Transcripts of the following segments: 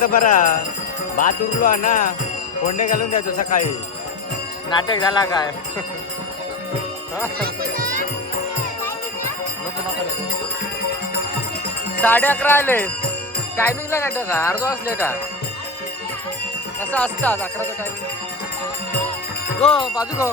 Joke तर भात उरलो ना फोडणे घालून द्यायचो सकाळी. नाटक झाला काय? साडे अकरा आले. टायमिंगला नाटक आहे अर्धा वाजले का कसं असतात अकराचा टायमिंग गो बाजू गो.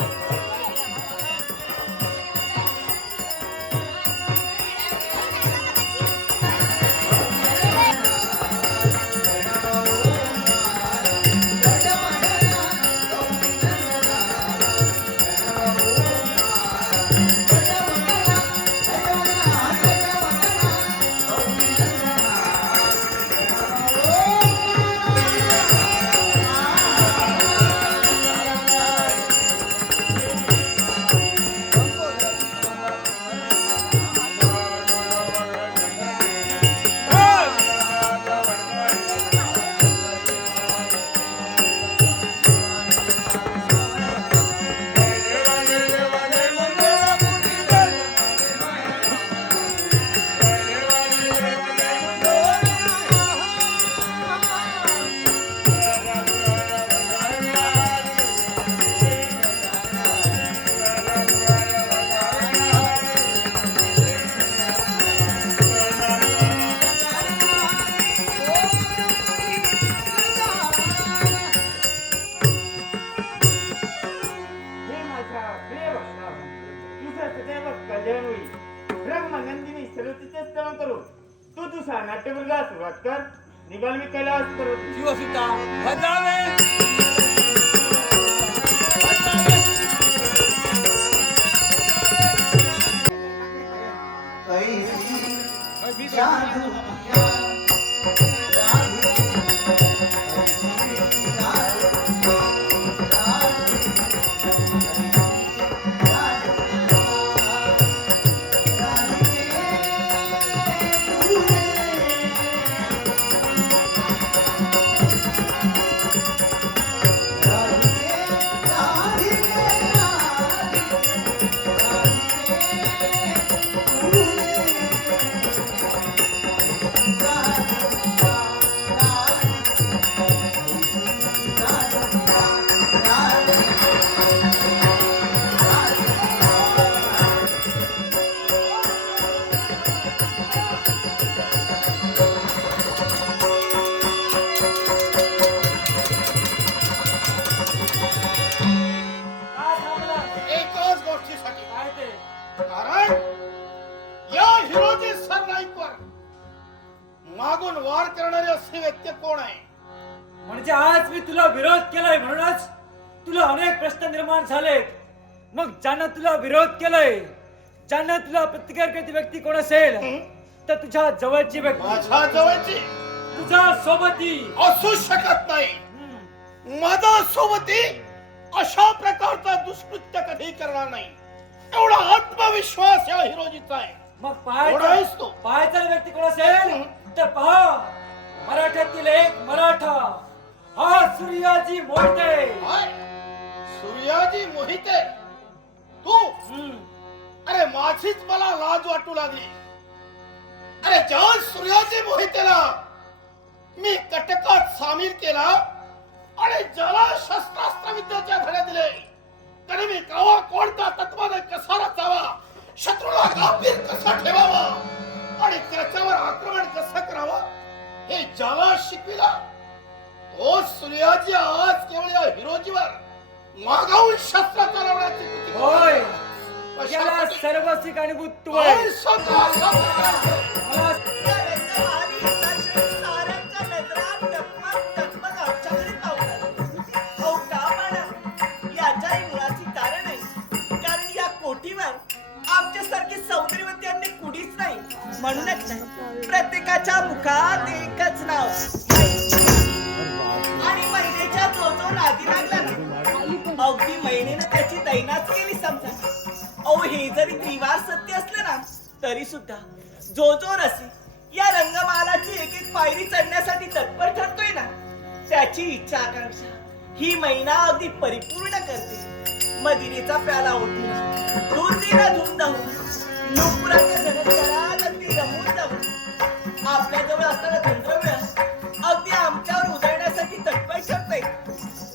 निघाल मी कैलास करत शिवसीता भद्रावे विरोध केलाय. ज्यानं तुला प्रतिकार करते व्यक्ती कोण असेल? तर तुझ्या जवळची व्यक्ती. माझ्या जवळची? तुझ्या सोबती. असू शकत नाही. हम्म. माझा सोबती अशा प्रकारचा दुष्कृत्य कधी करणार नाही. एवढा आत्मविश्वास या हिरोजीचा आहे. मग आहेस पाहायचा तू? पाहायचा व्यक्ती कोण असेल? तर पहा. मराठ्यातील एक मराठा. हा सूर्याजी मोहिते? सूर्याजी मोहिते. तू? अरे माझीच मला लाज वाटू लागली. अरे ज्या सूर्याजी मोहितेला मी कटकात सामील केला आणि ज्याला शस्त्रास्त्र विद्याच्या धडे दिले. तरी मी कावा कोणता तत्वाने कसा रचावा शत्रूला गांभीर कसा ठेवावा आणि त्याच्यावर आक्रमण कसं करावं हे ज्याला शिकविला तो सूर्याजी आज केवळ या हिरोजीवर. मागाहून शस्त्र चालवण्याची कृती. होय. याला प्रकारे? सर्व ठिकाणी बुत्तू आहे. काय स्वतः स्वतः मला म्हणूनच प्रत्येकाच्या मुखात एकच नाव. जरी त्रिवार सत्य असले ना तरी सुद्धा जो जो रसी या रंगमालाची एक एक पायरी चढण्यासाठी तत्पर ठरतोय ना त्याची इच्छा आकांक्षा ही महिना अगदी परिपूर्ण करते. मदिरेचा प्याला ओठी धुंदीला धुंद नुपुराच्या झनकारात अगदी जमून जाऊन. आपल्याजवळ असताना तंत्रज्ञ अगदी आमच्यावर उधळण्यासाठी तत्पर ठरतोय.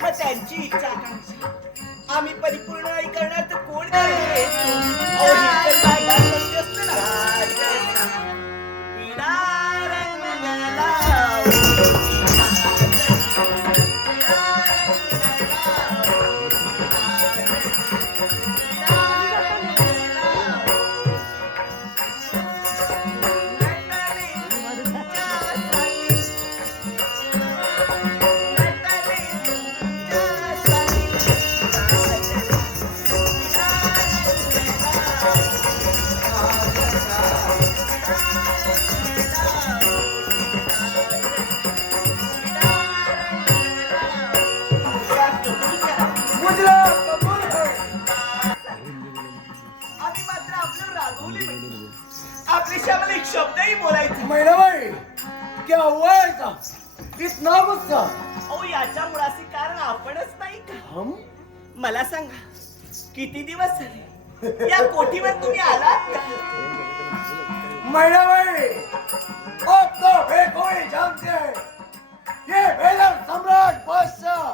मग त्यांची इच्छा आकांक्षा आम्ही परिपूर्ण नाही करणार शब्दही बोलायचा. मैनाबाई क्या हुआ ऐसा? कितना गुस्सा? अहो याच्या मुळाशी कारण आपणच नाही का? हम? मला सांगा किती दिवस झाले? या कोठीवर तुम्ही आलात का? मैनाबाई अब तो वे कोई जानते हैं। ये बेलर सम्राट बादशाह।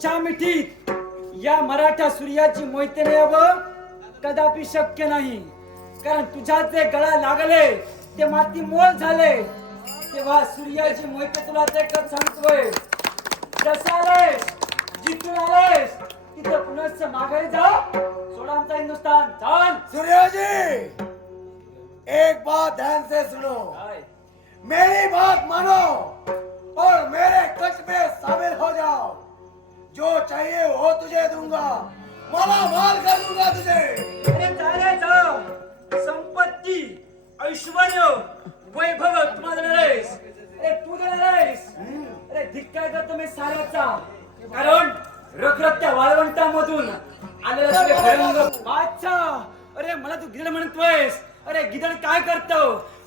तुझ्या मिठीत. या मराठा सूर्याची मोहितेने यावं कदापि शक्य नाही. कारण तुझ्या जे गळा लागले ते माती मोल झाले. तेव्हा सूर्याची मोहिते तुला ते कप सांगतोय. जसं आलेस जिथून आलेस तिथं पुनश्च माघारी जा. सोडा आमचा हिंदुस्तान चाल. सूर्याजी एक बात ध्यान से सुनो? मेरी बात मानो. और मेरे कच में शामिल हो जाओ. जो चाहिए वो तुझे दूंगा। माला माल कर दूंगा तुझे। अरे चालायचं संपत्ती ऐश्वर वैभव तुम्हाला देणार आहेस अरे तू देणार आहेस अरे धिक्कार साऱ्याचा कारण रखरखत्या वाळवंटामधून आलेला तुझे अरे मला तू गिदड म्हणतोयस. अरे गिदड काय करतो?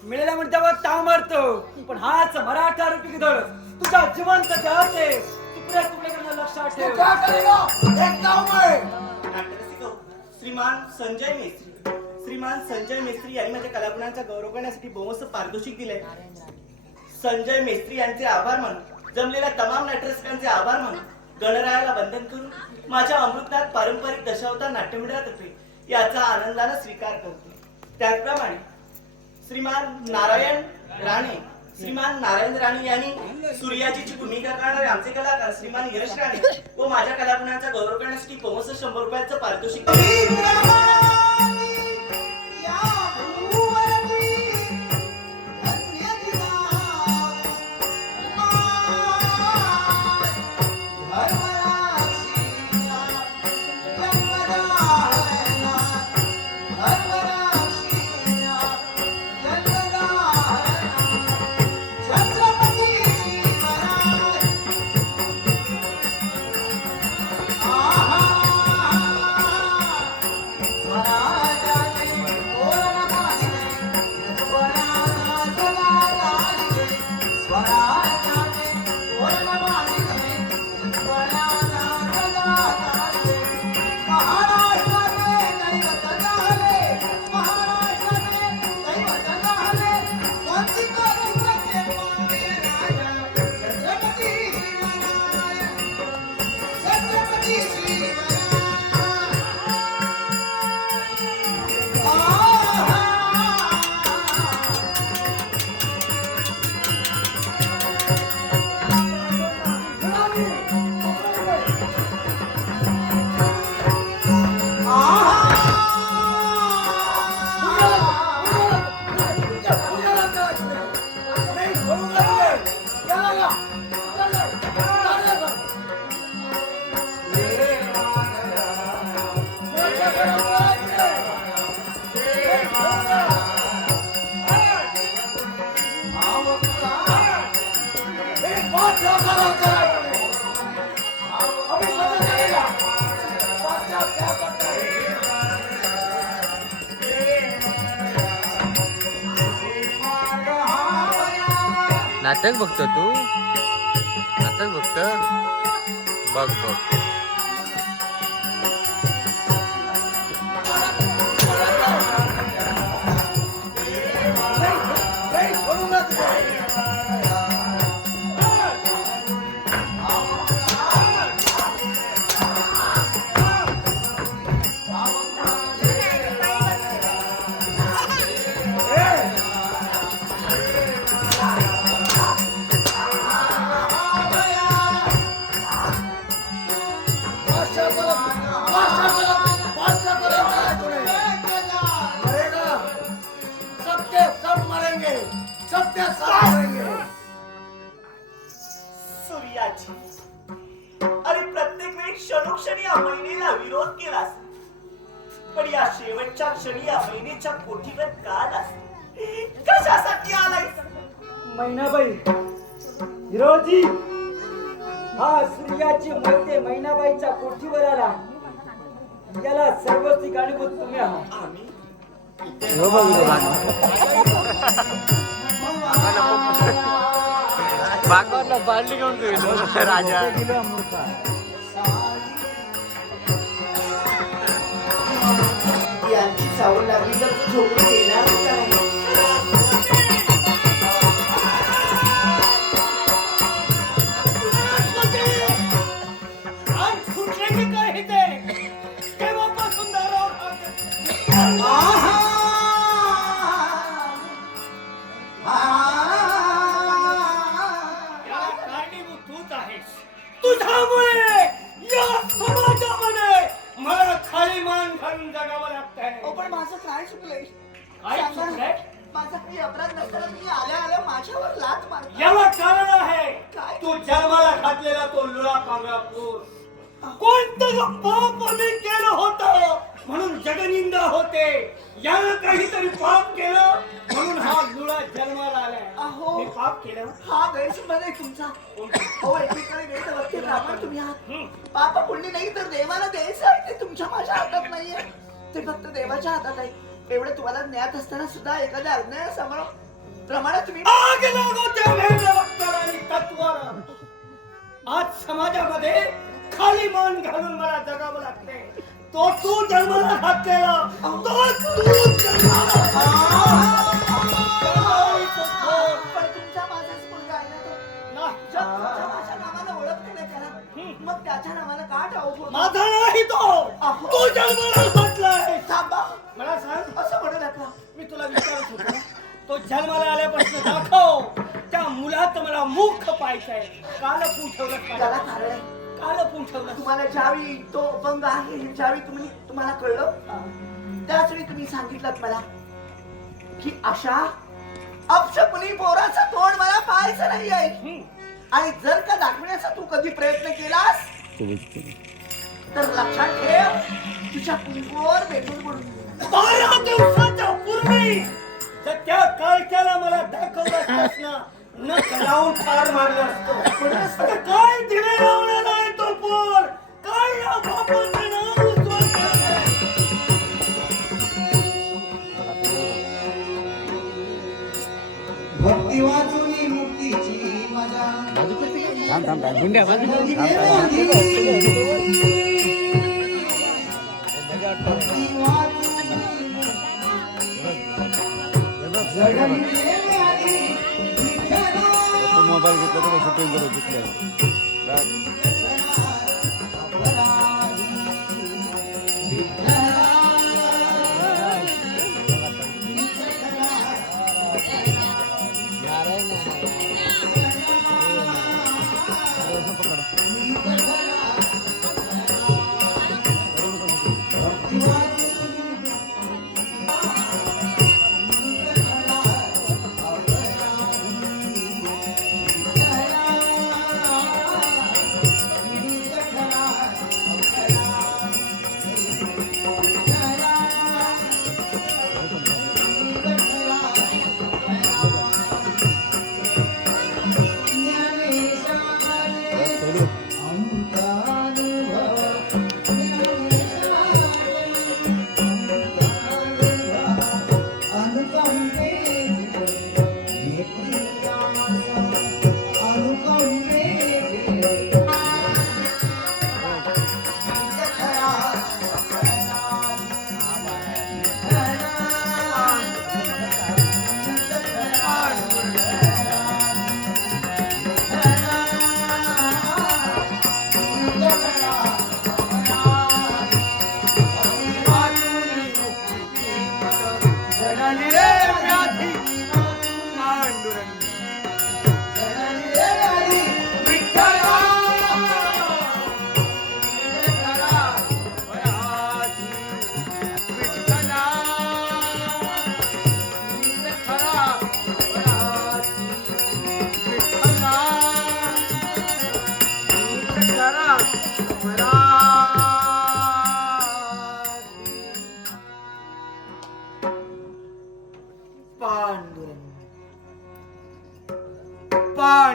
मिळाल्या म्हणत्यावर ताव मारतो. पण हाच मराठा रूपी गिदड. तुझ्या जिवंत देहाचे तुकडे हूं श्रीमान संजय मेस्त्री. श्रीमान संजय मेस्त्री यांनी माझ्या कलागुणांचा गौरव करण्यासाठी बहुमस्त पारितोषिक दिले संजय मेस्त्री यांचे आभार मानून जमलेल्या तमाम नाट्यरसिकांचे आभार मानून गणरायाला वंदन करून माझ्या अमृतनाथ पारंपरिक दशावतार नाट्यमंडळातर्फे याचा आनंदाने स्वीकार करतो. त्याचप्रमाणे श्रीमान नारायण राणे श्रीमान नारायण राणे यांनी सूर्याजीची भूमिका करणारे आमचे कलाकार श्रीमान यश राणे व माझ्या कलागुणांचा गौरव करण्यासाठी कोमस शंभर रुपयाचं पारितोषिक आताच बघतो तू? आताच बघतो? बघ बघ. सब मरेंगे सूर्याची अरे प्रत्येक वेळी क्षणोक्षणी या महिनेला विरोध केलास. पण या शेवटच्या क्षणी या महिनेच्या कोठीवर का आलास? कशासाठी आलायस? मैनाबाई हिरोजी हा सूर्याची मरते मैनाबाईच्या कोठीवर आला? याला सर्वस्वी गाणीभूत तुम्ही आहात. आम्ही बागवानला बादली घेऊन तू राजा यांची सावड लागली तर तू झोपून येणार. तुम्हाला ज्ञात असताना सुद्धा एखाद्या अज्ञानासमोर प्रमाणे तुम्ही आग लागो त्या भेदवक्ताला आणि तत्वाला आज समाजामध्ये खाली मान घालून मला जगावं लागते तो तू जन्माला घातलेला तो तू तो. मग त्याच्या नावानं का होतं? माझा नाही तो. तू जन्माला थांबा. मला सांग. असं म्हणू नका. मी तुला विचारत होतो. तो जन्माला आल्यापासून दाखव. त्या मुलात मला मुख पाहायचंय. काल लपून ठेवलं त्याला का कारण? आहे. का लपून ठेवलं? तुम्हाला ज्यावेळी तो अपंग आहे हे ज्यावेळी तुम्ही तुम्हाला कळलं? त्याच वेळी तुम्ही सांगितलं मला की अशा अपशकुनी पोराचं तोंड मला पाहायचं नाही आहे आणि जर का दाखवण्याचा तू कधी प्रयत्न केलास? तर लक्षात ठेव तुझ्या कुंकूवर भेटून बारा दिवसाच्या पूर्वी जर त्या काळच्याला मला दाखवलं असतास ना लावून मारलं असतं. आता काय दिवे लावलेला आहे तो पोर? काय या बापाचं नाव उज्ज्वल केलंय? भक्ती वाचुनी मुक्तीची मजा. थांब थांब थांब. गुंड्या मोबाईल घेतला तर सुटून करू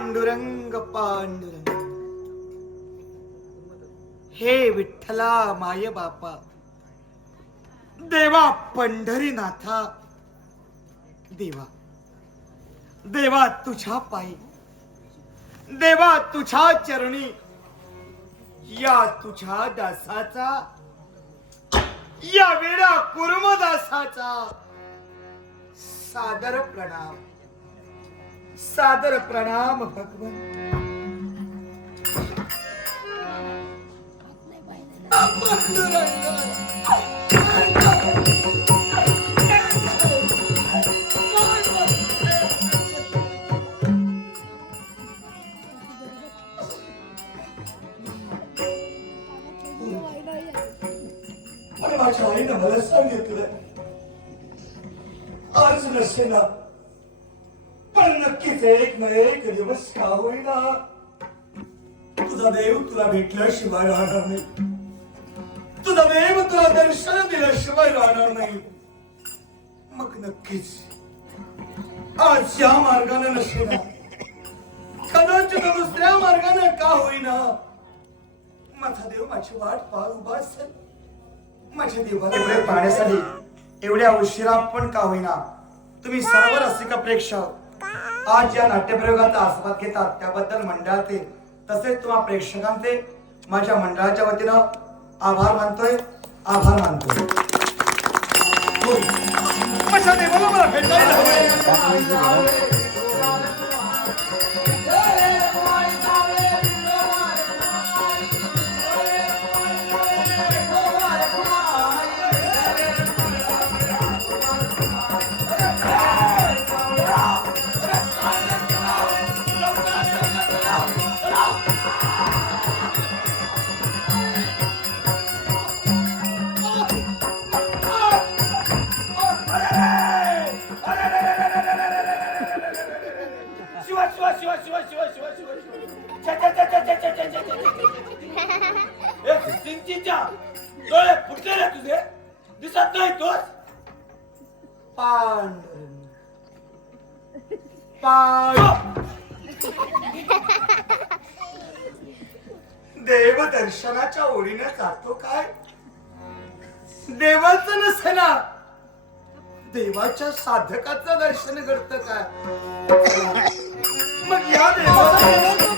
पांडुरंग पांडुरंग. हे विठ्ठला माय बापा. देवा पंढरीनाथा. देवा. देवा तुझ्या पायी. देवा तुझ्या चरणी. या तुझ्या दासाचा. या वेळा कुर्मदासाचा. सादर प्रणाम. सादर प्रणाम भगवन आणि माझ्या आईनं मला सांगितलं आज नसेना होईना. तुझा देव तुला भेटल्याशिवाय राहणार नाही. तुझा देव तुला दर्शन दिल्याशिवाय राहणार नाही. मग नक्कीच आज या मार्गाने नसेल कदाचित दुसऱ्या मार्गाने का होईना. माझा देव माझी वाट पार उभा असेल. माझ्या देवाला एवढे पाहण्यासाठी एवढ्या उशिरा पण का होईना? तुम्ही सर्व रसिक प्रेक्षक आज या नाट्यप्रयोगाचा आस्वाद घेतात त्याबद्दल मंडळाचे तसेच तुम्हा प्रेक्षकांचे माझ्या मंडळाच्या वतीनं आभार मानतोय आभार मानतोय. मला भेटायला सिंचीच्या डोळे फुटले रे तुझे. दिसत नाही तोच. पांडुरंग पांड देव दर्शनाच्या ओढीने जातो काय? देवाचं नसेना देवाच्या साधकाचं दर्शन घडत काय? मग या देवाचं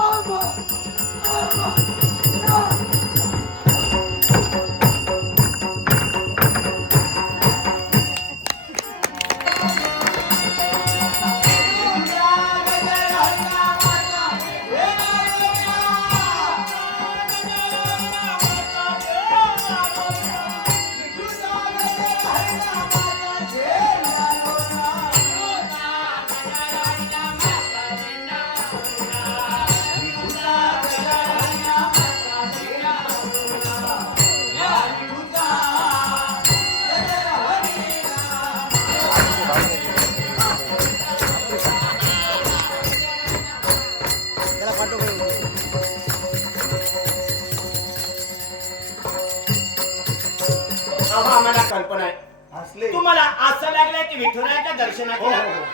ஆமா ஆமா ஆமா आम्हाला कल्पना आहे. तुम्हाला असं लागलंय की विठुरायाच्या दर्शनात हो, हो, हो.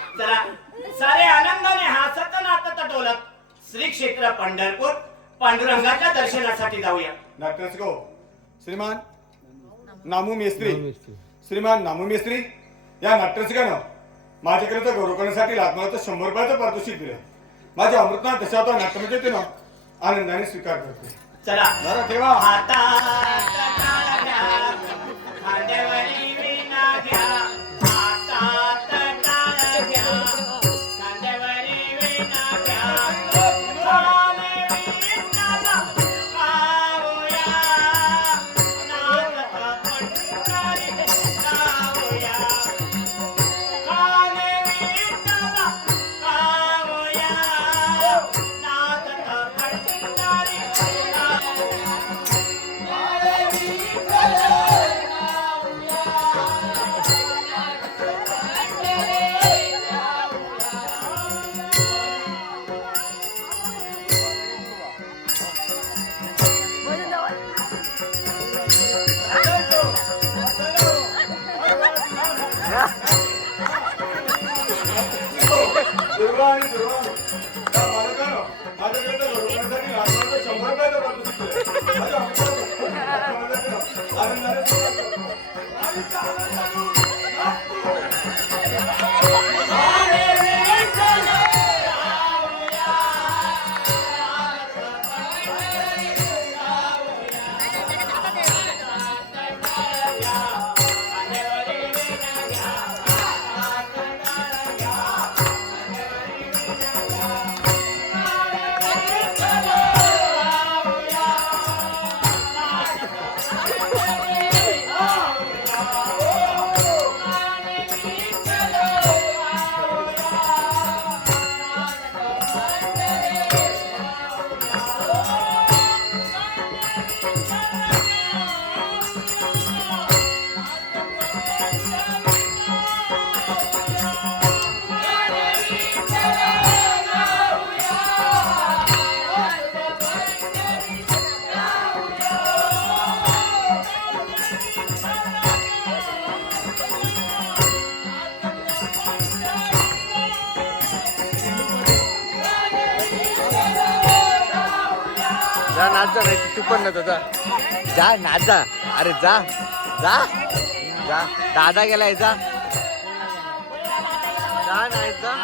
आनंदाने हसत नाचत डोलत श्री क्षेत्र पंढरपूर पांडुरंगाच्या दर्शनासाठी जाऊया. डॉक्टर्स श्रीमान नामू मेस्त्री. श्रीमान नामू मेस्त्री या नाट्यरसिकानं माझ्याकडे तर गौरव करण्यासाठी लागणारं तर शंभर रुपयाचं पारितोषिक दिलं. माझ्या अमृतना दशावतार नाट्यमध्ये ते ना आनंदाने स्वीकार करतो चला. बरं ठेवा. ஆண்டவரே जा नाच जा तू पण ना जा. जा नाच जा. अरे जा जा. जा. दादा गेलाय जा. जा नाच जा.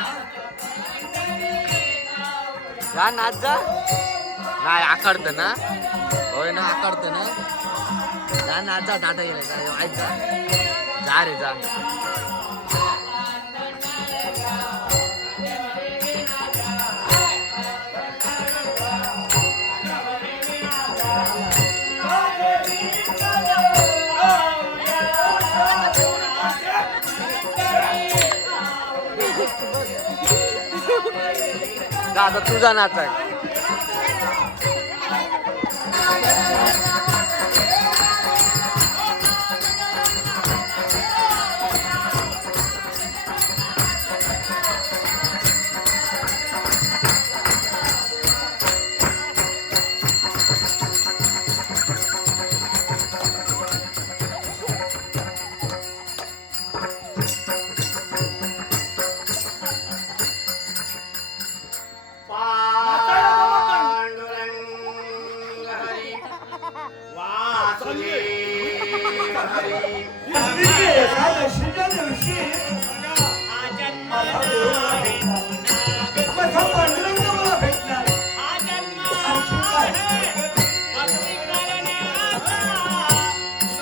नाच जा. नाही आकडतं ना. होय ना आकडतं ना. जा नाच जा दादा गेलाय जा ऐक जा. जा रे जा. दादा तुझा नाच आहे.